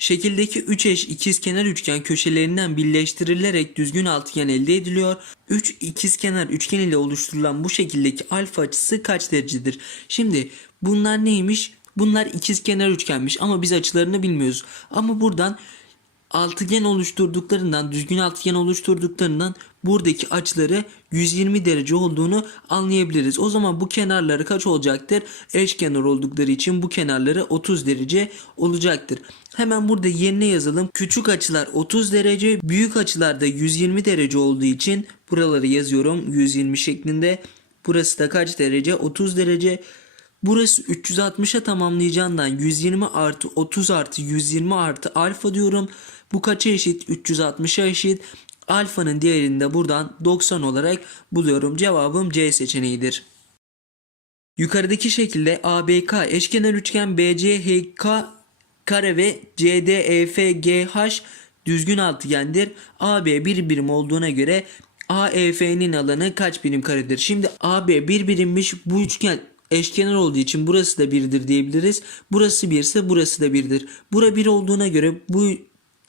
Şekildeki 3 eş ikizkenar üçgen köşelerinden birleştirilerek düzgün altıgen elde ediliyor. 3 ikizkenar üçgen ile oluşturulan bu şekildeki alfa açısı kaç derecedir? Şimdi bunlar neymiş? Bunlar ikizkenar üçgenmiş ama biz açılarını bilmiyoruz. Ama buradan altıgen oluşturduklarından, düzgün altıgen oluşturduklarından buradaki açıları 120 derece olduğunu anlayabiliriz. O zaman bu kenarları kaç olacaktır? Eşkenar oldukları için bu kenarları 30 derece olacaktır. Hemen burada yerine yazalım. Küçük açılar 30 derece, büyük açılar da 120 derece olduğu için buraları yazıyorum 120 şeklinde. Burası da kaç derece? 30 derece. Burası 360'a tamamlayacağından 120 artı 30 artı 120 artı alfa diyorum. Bu kaça eşit? 360'a eşit. Alfanın değerini de buradan 90 olarak buluyorum. Cevabım C seçeneğidir. Yukarıdaki şekilde ABK eşkenar üçgen BCHK kare ve CDEFGH düzgün altıgendir. AB bir birim olduğuna göre AEF'nin alanı kaç birim karedir? Şimdi AB bir birimmiş bu üçgen eşkenar olduğu için burası da birdir diyebiliriz. Burası 1 ise burası da 1'dir. Bura 1 olduğuna göre bu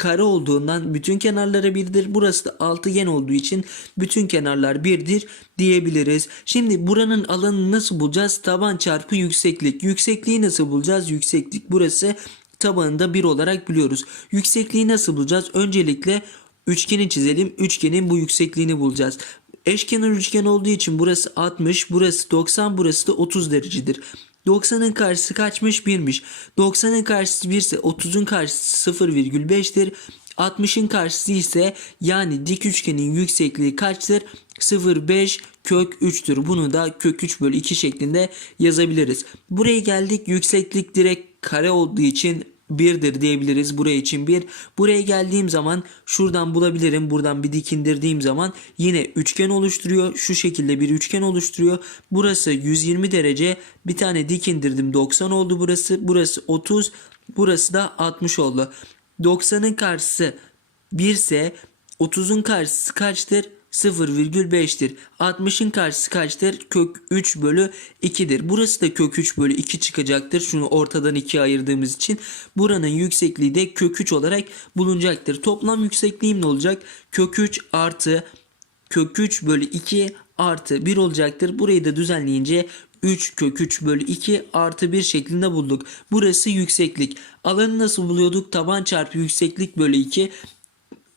kare olduğundan bütün kenarlara birdir. Burası da altıgen olduğu için bütün kenarlar birdir diyebiliriz. Şimdi buranın alanını nasıl bulacağız? Taban çarpı yükseklik. Yüksekliği nasıl bulacağız? Yükseklik burası tabanında 1 olarak biliyoruz. Yüksekliği nasıl bulacağız? Öncelikle üçgeni çizelim. Üçgenin bu yüksekliğini bulacağız. Eşkenar üçgen olduğu için burası 60, burası 90, burası da 30 derecedir. 90'ın karşısı kaçmış? 1'miş. 90'ın karşısı 1 ise 30'un karşısı 0,5'tir. 60'ın karşısı ise yani dik üçgenin yüksekliği kaçtır? 0,5 kök 3'tür. Bunu da kök 3 bölü 2 şeklinde yazabiliriz. Buraya geldik. Yükseklik direkt kare olduğu için 1'dir diyebiliriz. Buraya için 1. Buraya geldiğim zaman şuradan bulabilirim. Buradan bir dik indirdiğim zaman yine üçgen oluşturuyor. Şu şekilde bir üçgen oluşturuyor. Burası 120 derece. Bir tane dik indirdim. 90 oldu burası. Burası 30. Burası da 60 oldu. 90'ın karşısı 1 ise 30'un karşısı kaçtır? 0,5'tir. 60'ın karşısı kaçtır? Kök 3 bölü 2'dir. Burası da kök 3 bölü 2 çıkacaktır. Şunu ortadan 2'ye ayırdığımız için. Buranın yüksekliği de kök 3 olarak bulunacaktır. Toplam yüksekliğim ne olacak? Kök 3 artı kök 3 bölü 2 artı 1 olacaktır. Burayı da düzenleyince 3 kök 3 bölü 2 artı 1 şeklinde bulduk. Burası yükseklik. Alanı nasıl buluyorduk? Taban çarpı yükseklik bölü 2.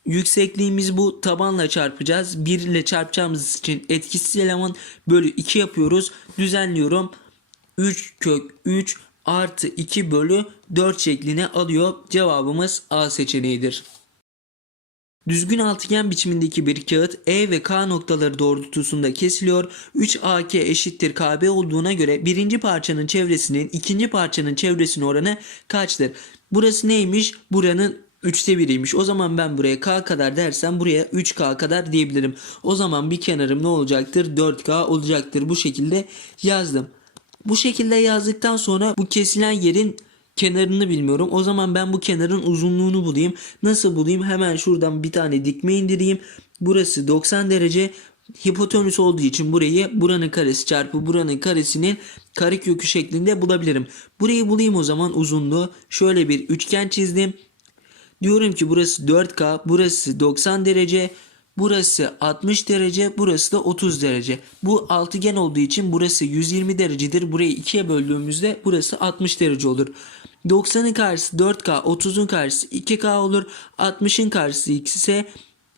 Yüksekliğimiz bu tabanla çarpacağız. 1 ile çarpacağımız için etkisiz eleman bölü 2 yapıyoruz. Düzenliyorum. 3 kök 3 artı 2 bölü 4 şeklini alıyor. Cevabımız A seçeneğidir. Düzgün altıgen biçimindeki bir kağıt E ve K noktaları doğrultusunda kesiliyor. 3AK eşittir KB olduğuna göre birinci parçanın çevresinin ikinci parçanın çevresinin oranı kaçtır? Burası neymiş? Buranın 3'te biriymiş. O zaman ben buraya K kadar dersem buraya 3K kadar diyebilirim. O zaman bir kenarım ne olacaktır? 4K olacaktır. Bu şekilde yazdım. Bu şekilde yazdıktan sonra bu kesilen yerin kenarını bilmiyorum. O zaman ben bu kenarın uzunluğunu bulayım. Nasıl bulayım? Hemen şuradan bir tane dikme indireyim. Burası 90 derece. Hipotenüs olduğu için burayı buranın karesi çarpı buranın karesinin karekökü şeklinde bulabilirim. Burayı bulayım o zaman uzunluğu. Şöyle bir üçgen çizdim. Diyorum ki burası 4K, burası 90 derece, burası 60 derece, burası da 30 derece. Bu altıgen olduğu için burası 120 derecedir. Burayı ikiye böldüğümüzde burası 60 derece olur. 90'ın karşısı 4K, 30'un karşısı 2K olur. 60'ın karşısı x ise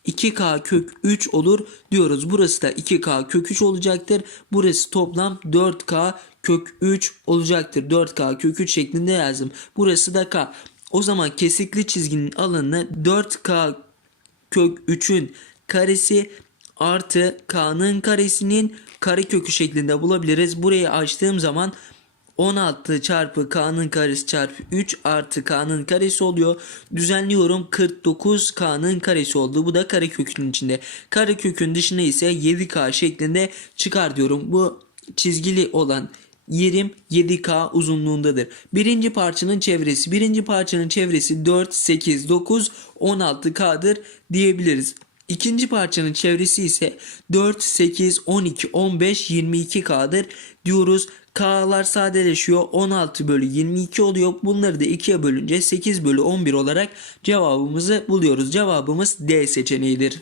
2K kök 3 olur diyoruz. Burası da 2K kök 3 olacaktır. Burası toplam 4K kök 3 olacaktır. 4K kök 3 şeklinde yazdım. Burası da K. O zaman kesikli çizginin alanını 4K kök 3'ün karesi artı K'nın karesinin karekökü şeklinde bulabiliriz. Burayı açtığım zaman 16 çarpı K'nın karesi çarpı 3 artı K'nın karesi oluyor. Düzenliyorum 49 K'nın karesi oldu. Bu da karekökün içinde. Karekökün dışında ise 7K şeklinde çıkar diyorum. Bu çizgili olan yerim 7K uzunluğundadır. Birinci parçanın çevresi. Birinci parçanın çevresi 4, 8, 9, 16K'dır diyebiliriz. İkinci parçanın çevresi ise 4, 8, 12, 15, 22K'dır diyoruz. K'lar sadeleşiyor. 16 bölü 22 oluyor. Bunları da 2'ye bölünce 8 bölü 11 olarak cevabımızı buluyoruz. Cevabımız D seçeneğidir.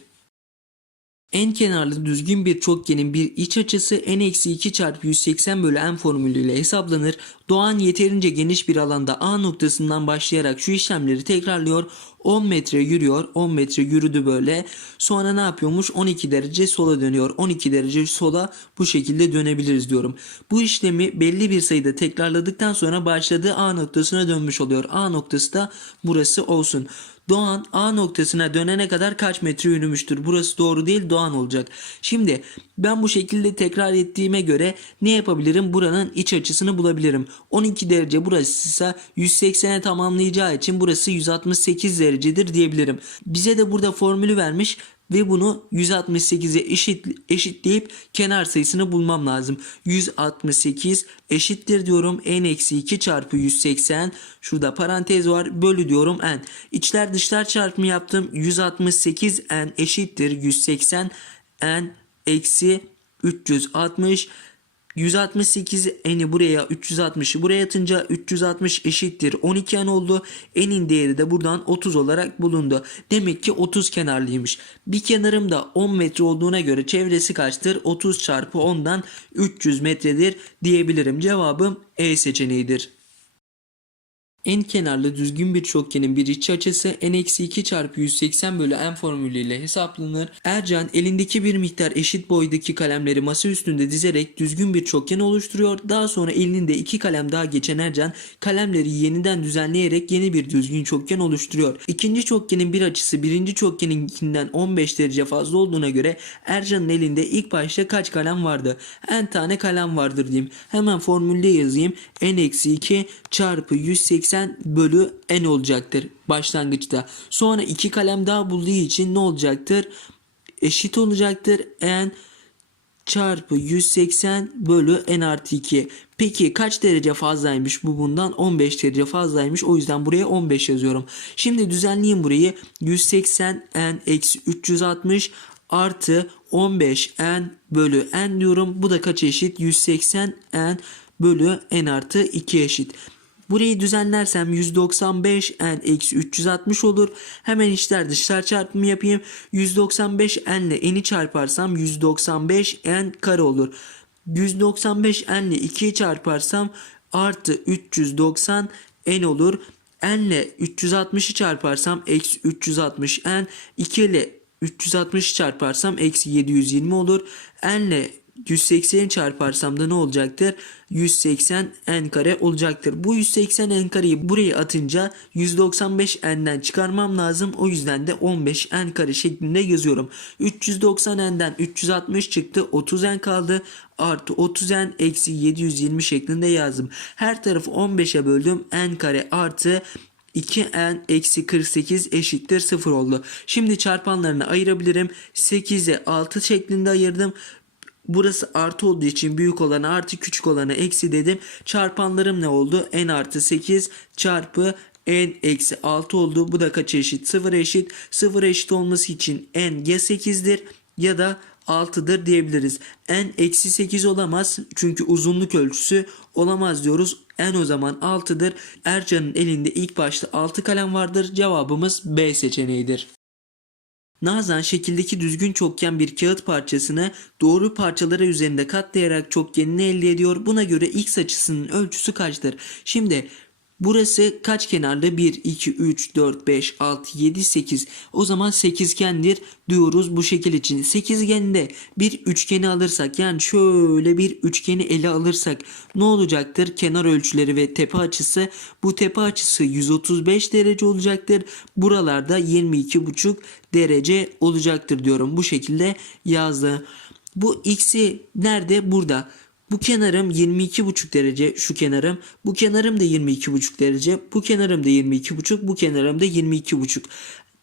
En kenarlı düzgün bir çokgenin bir iç açısı n-2 çarpı 180 bölü n formülüyle hesaplanır. Doğan yeterince geniş bir alanda A noktasından başlayarak şu işlemleri tekrarlıyor. 10 metre yürüyor. 10 metre yürüdü böyle. Sonra ne yapıyormuş? 12 derece sola dönüyor. 12 derece sola bu şekilde dönebiliriz diyorum. Bu işlemi belli bir sayıda tekrarladıktan sonra başladığı A noktasına dönmüş oluyor. A noktası da burası olsun. Doğan A noktasına dönene kadar kaç metre yürümüştür? Burası doğru değil Doğan olacak. Şimdi ben bu şekilde tekrar ettiğime göre ne yapabilirim? Buranın iç açısını bulabilirim. 12 derece burası ise 180'e tamamlayacağı için burası 168 derecedir diyebilirim. Bize de burada formülü vermiş ve bunu 168'e eşit, eşitleyip kenar sayısını bulmam lazım. 168 eşittir diyorum n-2 çarpı 180 şurada parantez var bölü diyorum n. İçler dışlar çarpımı yaptım 168 n eşittir 180 n eksi 360 168 eni buraya 360'ı buraya atınca 360 eşittir 12 en oldu. Enin değeri de buradan 30 olarak bulundu. Demek ki 30 kenarlıymış. Bir kenarım da 10 metre olduğuna göre çevresi kaçtır? 30 çarpı 10'dan 300 metredir diyebilirim. Cevabım E seçeneğidir. En kenarlı düzgün bir çokgenin bir iç açısı n-2 çarpı 180 bölü n formülüyle hesaplanır. Ercan elindeki bir miktar eşit boydaki kalemleri masa üstünde dizerek düzgün bir çokgen oluşturuyor. Daha sonra elinde iki kalem daha geçen Ercan kalemleri yeniden düzenleyerek yeni bir düzgün çokgen oluşturuyor. İkinci çokgenin bir açısı birinci çokgeninkinden 15 derece fazla olduğuna göre Ercan'ın elinde ilk başta kaç kalem vardı? n tane kalem vardır diyeyim. Hemen formülde yazayım. n-2 çarpı 180 bölü n olacaktır başlangıçta. Sonra iki kalem daha bulduğu için ne olacaktır? Eşit olacaktır. n çarpı 180 bölü n artı 2. Peki kaç derece fazlaymış bu bundan? 15 derece fazlaymış. O yüzden buraya 15 yazıyorum. Şimdi düzenleyeyim burayı. 180 n eksi 360 artı 15 n bölü n diyorum. Bu da kaç eşit? 180 n bölü n artı 2 eşit. Burayı düzenlersem 195 n eksi 360 olur. Hemen içler dışlar çarpımı yapayım. 195 n ile n'i çarparsam 195 n kare olur. 195 n ile 2'yi çarparsam artı 390 n olur. n ile 360'ı çarparsam eksi 360 n 2 ile 360 çarparsam eksi 720 olur. n ile 180'i çarparsam da ne olacaktır? 180 n kare olacaktır. Bu 180 n kareyi buraya atınca 195 n'den çıkarmam lazım. O yüzden de 15 n kare şeklinde yazıyorum. 390 n'den 360 çıktı. 30 n kaldı. Artı 30 n eksi 720 şeklinde yazdım. Her tarafı 15'e böldüm. n kare artı 2n eksi 48 eşittir 0 oldu. Şimdi çarpanlarını ayırabilirim. 8'e 6 şeklinde ayırdım. Burası artı olduğu için büyük olanı artı küçük olanı eksi dedim. Çarpanlarım ne oldu? n artı 8 çarpı n eksi 6 oldu. Bu da kaç eşit? 0 eşit. 0 eşit olması için n ya 8'dir ya da 6'dır diyebiliriz. n eksi 8 olamaz çünkü uzunluk ölçüsü olamaz diyoruz. n o zaman 6'dır. Ercan'ın elinde ilk başta 6 kalem vardır. Cevabımız B seçeneğidir. Nazan şekildeki düzgün çokgen bir kağıt parçasını doğru parçalara üzerinde katlayarak çokgenini elde ediyor. Buna göre x açısının ölçüsü kaçtır? Şimdi burası kaç kenarlı? 1, 2, 3, 4, 5, 6, 7, 8. O zaman sekizgendir diyoruz bu şekil için. Sekizgende bir üçgeni alırsak yani şöyle bir üçgeni ele alırsak ne olacaktır? Kenar ölçüleri ve tepe açısı. Bu tepe açısı 135 derece olacaktır. Buralarda 22,5 derece olacaktır diyorum. Bu şekilde yazdı. Bu x'i nerede? Burada. Bu kenarım 22,5 derece şu kenarım. Bu kenarım da 22,5 derece. Bu kenarım da 22,5. Bu kenarım da 22,5.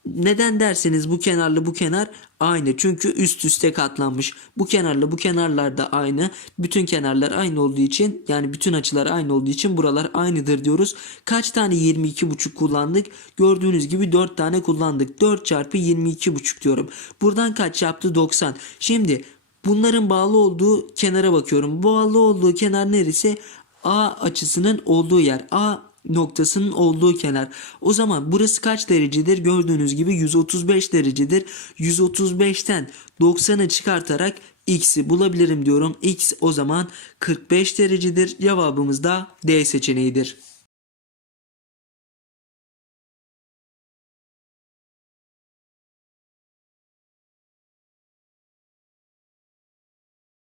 Neden derseniz bu kenarla bu kenar aynı. Çünkü üst üste katlanmış. Bu kenarla bu kenarlar da aynı. Bütün kenarlar aynı olduğu için yani bütün açılar aynı olduğu için buralar aynıdır diyoruz. Kaç tane 22,5 kullandık? Gördüğünüz gibi 4 tane kullandık. 4 çarpı 22,5 diyorum. Buradan kaç yaptı? 90. Şimdi bunların bağlı olduğu kenara bakıyorum. Bağlı olduğu kenar neresi? A açısının olduğu yer. A noktasının olduğu kenar. O zaman burası kaç derecedir? Gördüğünüz gibi 135 derecedir. 135'ten 90'ı çıkartarak x'i bulabilirim diyorum. x o zaman 45 derecedir. Cevabımız da D seçeneğidir.